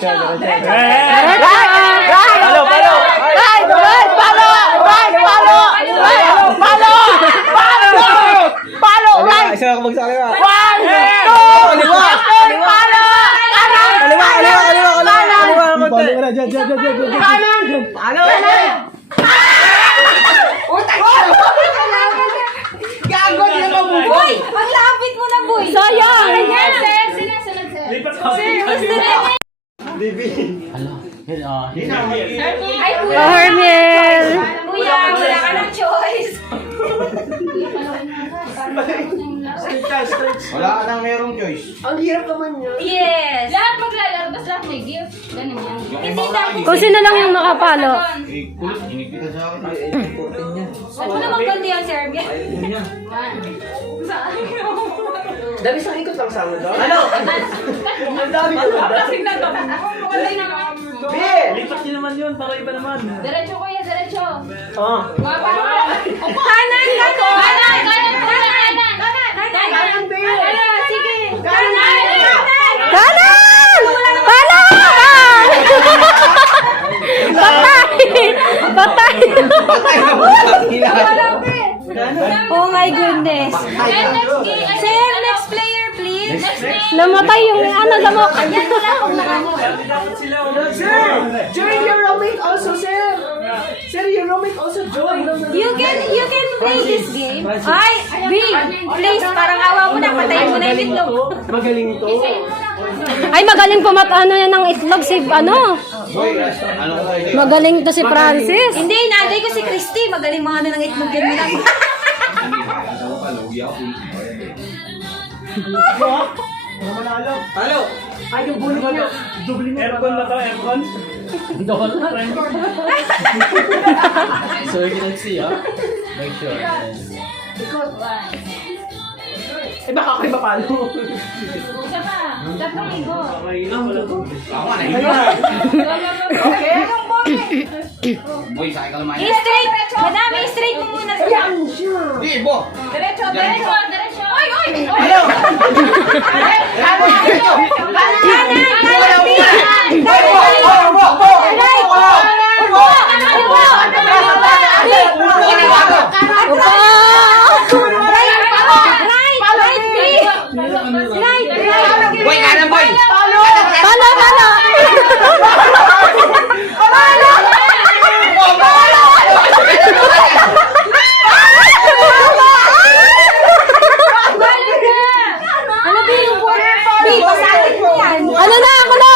Diretso. Palo! Isa ka magsakaliwa. Kaliwa! Palo ka na, dyan. Palo! Gago na mabubuhay! Boy! Maglapit mo na, boy! Sayang! Sinasunod, sir. Lipat ka. Ay, kuya! Hermiel! Kuya, wala ka ng choice. Wala ka nang merong choice. Yes! Lahat maglalaro, tapos lahat may gift. Ganun yan. Hindi dahil Kung sino lang yung nakapalo. Kulit, hinigpita sa akin. Ano naman ganti yan, sir? Dami sa ikot lang sa amin daw. Ano? Ang dami ko na. Lipat niyo naman yun, para iba naman. Diretso, kuya, diretso. Oo. Kanan! Sige! Kanan! Palo! Patay! Patay na bukas. Oh my goodness. Sir, next player, please. Namatay yung lamok. Yan mo lang kung nakamo. Dapat sila. Join your roommate also, sir. Sir, your roommate also join. You can play this game. Ay, B, please, parang awa mo na, patayin mo na yung itlog. Magaling to. Ay, magaling pumatano yan ng itlog si Boy, ano ko kayo? Magaling to si Francis. Hindi, nanday ko si Christy. Magaling mga ng itlog yan nila. Halo. Ay, yung bulik niya. Dubli mo. Aircon ba to? Aircon? So you can see, make sure. Eh, baka kayo mapalo. Isa pa. Tatlong ligo. Ako na Okay. Boy, sakay ka lumayan. I-straight. Madami, i-straight mo muna siya. Di, bo. Diretso. Oy! Ano? Boy, kanan boy. Ano na ako na?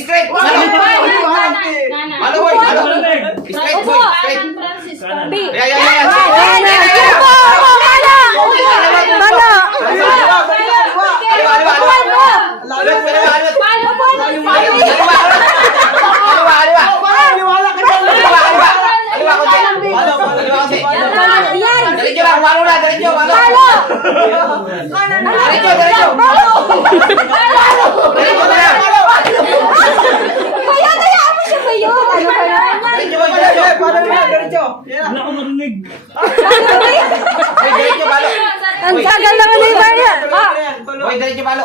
Straight. Malo boy, malo. Straight boy, straight. Kanan. Yeah. Wala ko marinig. Ang tagal naman ni Maria. Boy, diretso balo.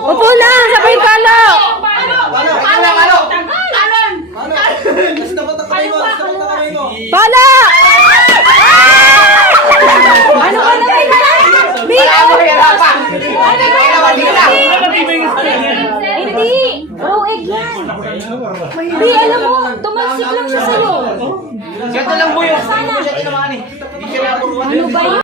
Upo na, sabay palo. Pala! Ano ka na kay Hindi! Raw egg yan! Di, alam mo, tumalsik lang siya sa'yo. Ganito lang boy. Hindi ko siya tinamaan eh. Hindi siya nakuruan. Ano ba yun?